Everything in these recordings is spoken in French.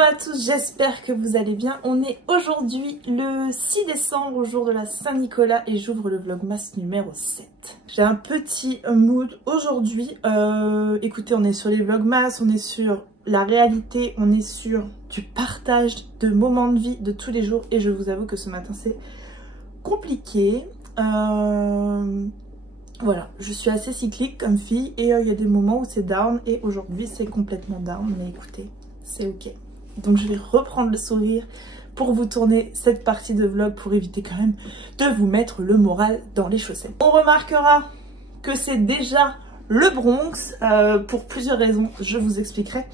Bonjour à tous, j'espère que vous allez bien. On est aujourd'hui le 6 décembre, au jour de la Saint-Nicolas, et j'ouvre le vlogmas numéro 7. J'ai un petit mood aujourd'hui. Écoutez, on est sur les vlogmas, on est sur la réalité, on est sur du partage de moments de vie de tous les jours, et je vous avoue que ce matin c'est compliqué. Voilà, je suis assez cyclique comme fille et il y a des moments où c'est down et aujourd'hui c'est complètement down, mais écoutez, c'est ok. Donc je vais reprendre le sourire pour vous tourner cette partie de vlog pour éviter quand même de vous mettre le moral dans les chaussettes. On remarquera que c'est déjà le Bronx pour plusieurs raisons, je vous expliquerai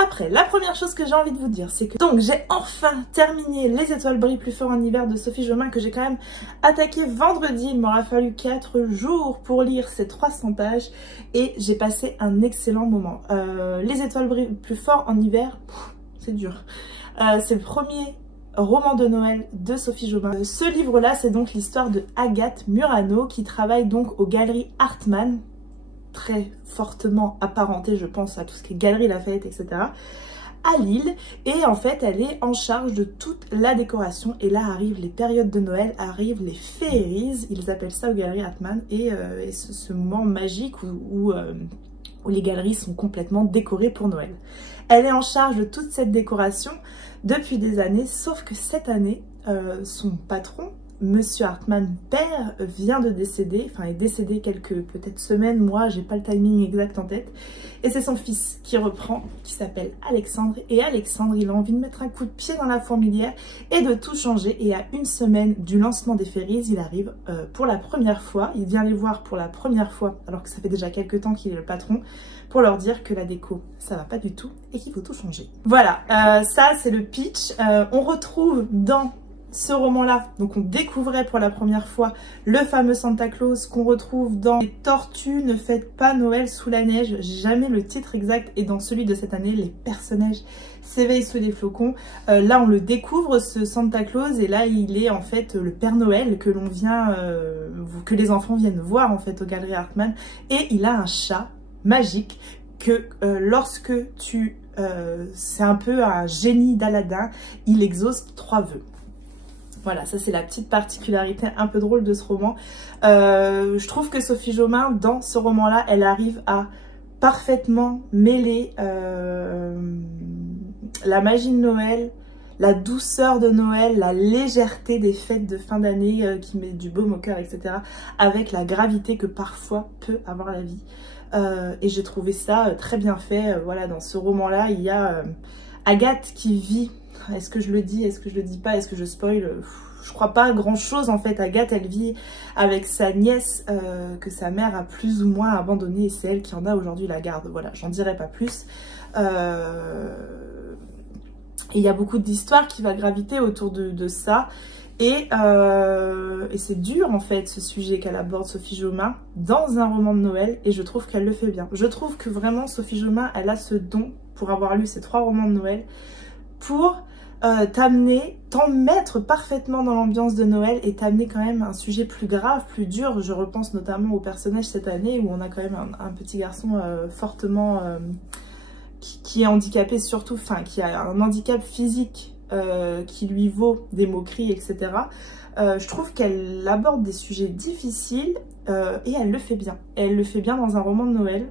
après. La première chose que j'ai envie de vous dire, c'est que donc j'ai enfin terminé Les étoiles brillent plus fort en hiver de Sophie Jomain, que j'ai quand même attaqué vendredi. Il m'aura fallu 4 jours pour lire ces 300 pages et j'ai passé un excellent moment. Les étoiles brillent plus fort en hiver, c'est dur. C'est le premier roman de Noël de Sophie Jomain. Ce livre-là, c'est donc l'histoire de Agathe Murano qui travaille donc aux Galeries Hartmann, très fortement apparentée, je pense, à tout ce qui est Galerie Lafayette, etc., à Lille. Et en fait, elle est en charge de toute la décoration. Et là arrivent les périodes de Noël, arrivent les féeries, ils appellent ça aux Galeries Hartmann, et ce moment magique où les galeries sont complètement décorées pour Noël. Elle est en charge de toute cette décoration depuis des années, sauf que cette année, son patron, Monsieur Hartmann père, vient de décéder, enfin est décédé quelques peut-être semaines, mois, j'ai pas le timing exact en tête, et c'est son fils qui reprend, qui s'appelle Alexandre, et Alexandre il a envie de mettre un coup de pied dans la fourmilière et de tout changer, et à une semaine du lancement des féeries, il arrive pour la première fois, il vient les voir pour la première fois, alors que ça fait déjà quelques temps qu'il est le patron, pour leur dire que la déco ça va pas du tout et qu'il faut tout changer. Voilà, ça c'est le pitch. On retrouve dans ce roman-là, donc on découvrait pour la première fois le fameux Santa Claus qu'on retrouve dans Les Tortues ne fêtent pas Noël sous la neige, j'ai jamais le titre exact, et dans celui de cette année, Les personnages s'éveillent sous les flocons. Là on le découvre, ce Santa Claus, et là il est en fait le Père Noël que l'on vient, que les enfants viennent voir en fait aux Galeries Hartmann, et il a un chat magique que lorsque tu... c'est un peu un génie d'Aladin, il exauce 3 vœux. Voilà, ça c'est la petite particularité un peu drôle de ce roman. Je trouve que Sophie Jomain, dans ce roman-là, elle arrive à parfaitement mêler la magie de Noël, la douceur de Noël, la légèreté des fêtes de fin d'année qui met du baume au cœur, etc., avec la gravité que parfois peut avoir la vie. Et j'ai trouvé ça très bien fait. Voilà, dans ce roman-là, il y a Agathe qui vit... Est-ce que je le dis? Est-ce que je le dis pas? Est-ce que je spoil? Je crois pas grand chose en fait. Agathe, elle vit avec sa nièce que sa mère a plus ou moins abandonnée, et c'est elle qui en a aujourd'hui la garde. Voilà, j'en dirai pas plus. Et il y a beaucoup d'histoires qui va graviter autour de ça. Et c'est dur en fait ce sujet qu'elle aborde, Sophie Jomain, dans un roman de Noël, et je trouve qu'elle le fait bien. Je trouve que vraiment Sophie Jomain, elle a ce don, pour avoir lu ces 3 romans de Noël, pour t'amener, t'en mettre parfaitement dans l'ambiance de Noël et t'amener quand même un sujet plus grave, plus dur. Je repense notamment au personnage cette année où on a quand même un petit garçon fortement qui est handicapé, surtout, enfin qui a un handicap physique qui lui vaut des moqueries, etc. Je trouve qu'elle aborde des sujets difficiles et elle le fait bien. Et elle le fait bien dans un roman de Noël.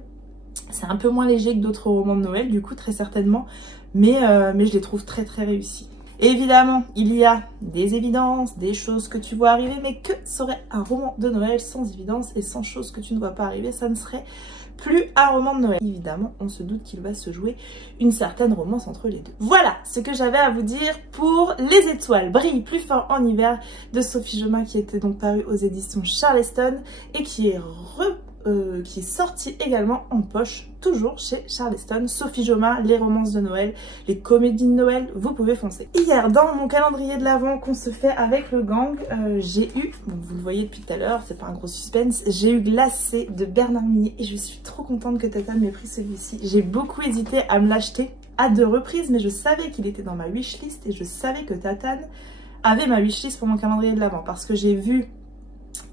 C'est un peu moins léger que d'autres romans de Noël, du coup, très certainement, mais je les trouve très très réussis. Évidemment, il y a des évidences, des choses que tu vois arriver, mais que serait un roman de Noël sans évidence et sans choses que tu ne vois pas arriver? Ça ne serait plus un roman de Noël. Évidemment, on se doute qu'il va se jouer une certaine romance entre les deux. Voilà ce que j'avais à vous dire pour Les étoiles brillent plus fort en hiver de Sophie Jomain, qui était donc paru aux éditions Charleston et qui est sorti également en poche, toujours chez Charleston. Sophie Jomain, les romances de Noël, les comédies de Noël, vous pouvez foncer. Hier, dans mon calendrier de l'Avent qu'on se fait avec le gang, j'ai eu, bon, vous le voyez depuis tout à l'heure, c'est pas un gros suspense, j'ai eu Glacé de Bernard Minet, et je suis trop contente que Tatane m'ait pris celui-ci. J'ai beaucoup hésité à me l'acheter à 2 reprises, mais je savais qu'il était dans ma wishlist, et je savais que Tatane avait ma wishlist pour mon calendrier de l'Avent, parce que j'ai vu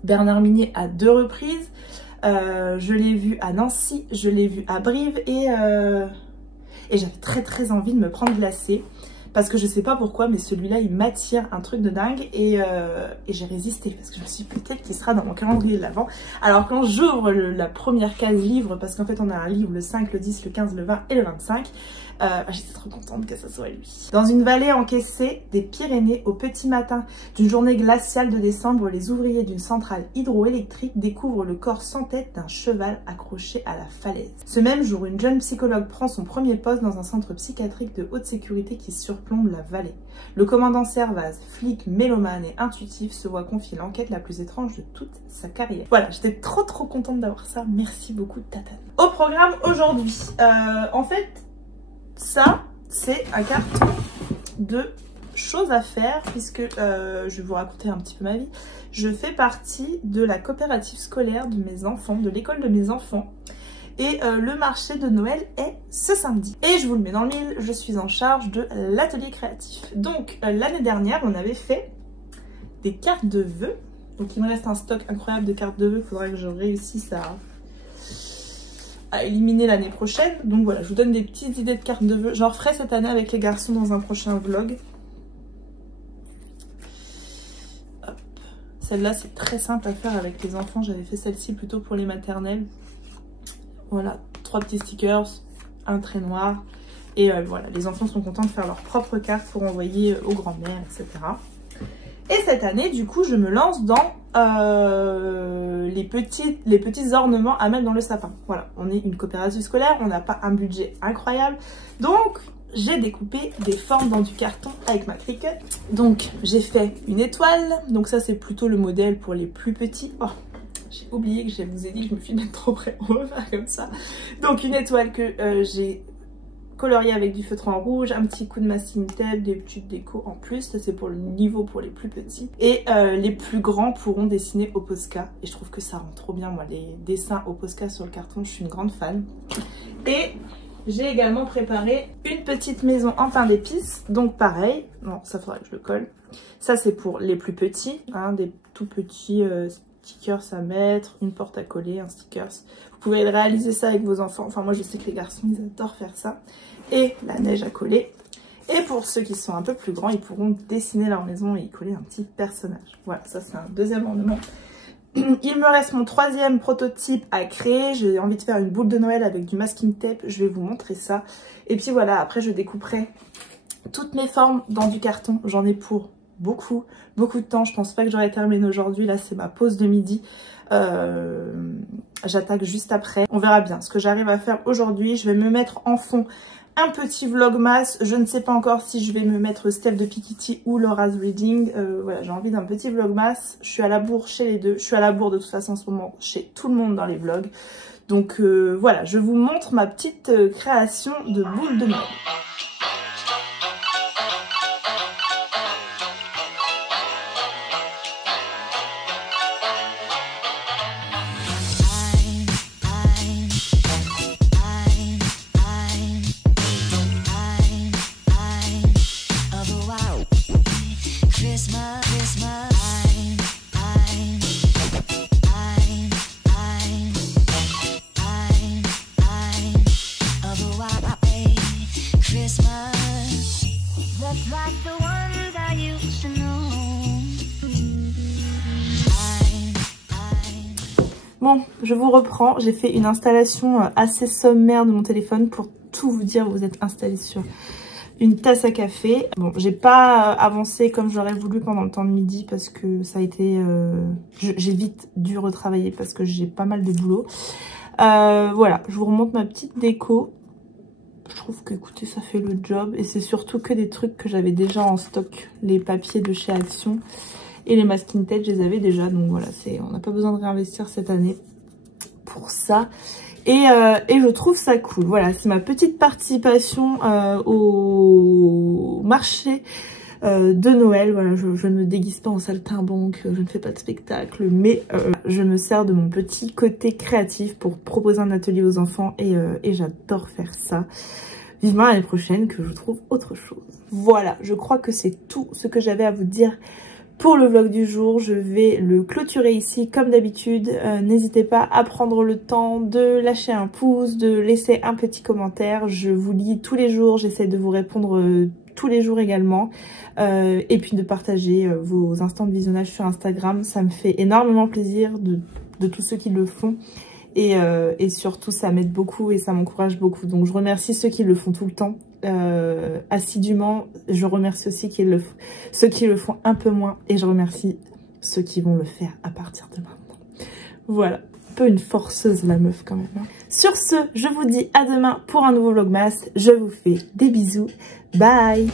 Bernard Minet à 2 reprises. Je l'ai vu à Nancy, je l'ai vu à Brive, et et j'avais très envie de me prendre glacé. Parce que je sais pas pourquoi, mais celui-là, il m'attire un truc de dingue. Et j'ai résisté, parce que je me suis dit, peut-être qu'il sera dans mon calendrier de l'Avent. Alors quand j'ouvre la première case livre, parce qu'en fait on a un livre le 5, le 10, le 15, le 20 et le 25, j'étais trop contente que ça soit lui. Dans une vallée encaissée des Pyrénées, au petit matin d'une journée glaciale de décembre, les ouvriers d'une centrale hydroélectrique découvrent le corps sans tête d'un cheval accroché à la falaise. Ce même jour, une jeune psychologue prend son premier poste dans un centre psychiatrique de haute sécurité qui surplombe la vallée. Le commandant Servaz, flic mélomane et intuitif, se voit confier l'enquête la plus étrange de toute sa carrière. Voilà, j'étais trop contente d'avoir ça. Merci beaucoup Tatane. Au programme aujourd'hui, en fait, ça, c'est un carton de choses à faire puisque je vais vous raconter un petit peu ma vie. Je fais partie de la coopérative scolaire de mes enfants, de l'école de mes enfants. Et le marché de Noël est ce samedi. Et je vous le mets dans le mille, je suis en charge de l'atelier créatif. Donc l'année dernière, on avait fait des cartes de vœux. Donc il me reste un stock incroyable de cartes de vœux. Il faudrait que je réussisse à éliminer l'année prochaine. Donc voilà, je vous donne des petites idées de cartes de vœux. J'en referai cette année avec les garçons dans un prochain vlog. Celle-là, c'est très simple à faire avec les enfants. J'avais fait celle-ci plutôt pour les maternelles. Voilà, 3 petits stickers, un trait noir. Et voilà, les enfants sont contents de faire leurs propres cartes pour envoyer aux grands-mères, etc. Et cette année, du coup, je me lance dans les petits ornements à mettre dans le sapin. Voilà, on est une coopérative scolaire, on n'a pas un budget incroyable. Donc, j'ai découpé des formes dans du carton avec ma Cricut. Donc, j'ai fait une étoile. Donc ça, c'est plutôt le modèle pour les plus petits. Oh, j'ai oublié que je vous ai dit que je me filmais trop près. On va faire comme ça. Donc, une étoile que j'ai coloriée avec du feutre en rouge, un petit coup de masking tape, des petites décos en plus. Ça, c'est pour le niveau pour les plus petits. Et les plus grands pourront dessiner au Posca. Et je trouve que ça rend trop bien, moi, les dessins au Posca sur le carton. Je suis une grande fan. Et j'ai également préparé une petite maison en pain d'épices. Donc pareil, bon, ça faudra que je le colle. Ça, c'est pour les plus petits, hein, des tout petits stickers à mettre, une porte à coller, un stickers. Vous pouvez réaliser ça avec vos enfants. Enfin, moi, je sais que les garçons, ils adorent faire ça. Et la neige à coller. Et pour ceux qui sont un peu plus grands, ils pourront dessiner leur maison et y coller un petit personnage. Voilà, ça, c'est un deuxième ornement. Il me reste mon troisième prototype à créer. J'ai envie de faire une boule de Noël avec du masking tape. Je vais vous montrer ça. Et puis voilà, après je découperai toutes mes formes dans du carton. J'en ai pour beaucoup de temps. Je pense pas que j'aurai terminé aujourd'hui. Là, c'est ma pause de midi. J'attaque juste après. On verra bien ce que j'arrive à faire aujourd'hui. Je vais me mettre en fond un petit vlogmas. Je ne sais pas encore si je vais me mettre Steph de Piketty ou Laura's Reading. Voilà, j'ai envie d'un petit vlogmas. Je suis à la bourre chez les deux. Je suis à la bourre de toute façon en ce moment chez tout le monde dans les vlogs. Donc voilà, je vous montre ma petite création de boule de Noël. Bon, je vous reprends. J'ai fait une installation assez sommaire de mon téléphone pour tout vous dire. Vous êtes installé sur une tasse à café. Bon, j'ai pas avancé comme j'aurais voulu pendant le temps de midi parce que ça a été... j'ai vite dû retravailler parce que j'ai pas mal de boulot. Voilà, je vous remonte ma petite déco. Je trouve que, écoutez, ça fait le job. Et c'est surtout que des trucs que j'avais déjà en stock. Les papiers de chez Action et les masking tape, je les avais déjà. Donc voilà, on n'a pas besoin de réinvestir cette année pour ça. Et je trouve ça cool. Voilà, c'est ma petite participation au marché de Noël. Voilà, je ne me déguise pas en saltimbanque, je ne fais pas de spectacle, mais je me sers de mon petit côté créatif pour proposer un atelier aux enfants et j'adore faire ça. Vivement l'année prochaine que je trouve autre chose. Voilà, je crois que c'est tout ce que j'avais à vous dire pour le vlog du jour. Je vais le clôturer ici comme d'habitude. N'hésitez pas à prendre le temps de lâcher un pouce, de laisser un petit commentaire. Je vous lis tous les jours, j'essaie de vous répondre tous les jours également. Et puis de partager vos instants de visionnage sur Instagram. Ça me fait énormément plaisir de tous ceux qui le font. Et surtout ça m'aide beaucoup et ça m'encourage beaucoup. Donc je remercie ceux qui le font tout le temps, assidûment. Je remercie aussi ceux qui le font un peu moins. Et je remercie ceux qui vont le faire à partir de maintenant. Voilà, un peu une forceuse la meuf quand même. Hein. Sur ce, je vous dis à demain pour un nouveau vlogmas. Je vous fais des bisous. Bye.